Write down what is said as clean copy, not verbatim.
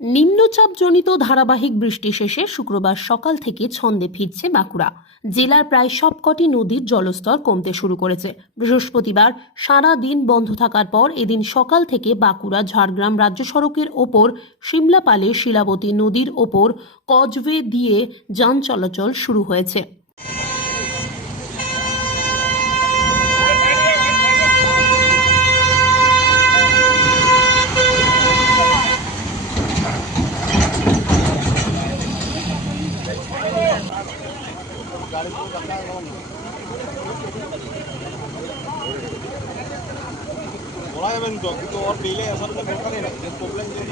নিম্নচাপজনিত ধারাবাহিক বৃষ্টি শেষে শুক্রবার সকাল থেকে ছন্দে ফিরছে বাঁকুড়া। জেলার প্রায় সবকটি নদীর জলস্তর কমতে শুরু করেছে। বৃহস্পতিবার সারা দিন বন্ধ থাকার পর এদিন সকাল থেকে বাঁকুড়া ঝাড়গ্রাম রাজ্য সড়কের ওপর সিমলাপালে শিলাবতী নদীর ওপর কজওয়ে দিয়ে যান চলাচল শুরু হয়েছে। বলা যাবেন তো কিন্তু ওর পেলে আসার কোনো ব্যাপারই নেই যে প্রবলেম যে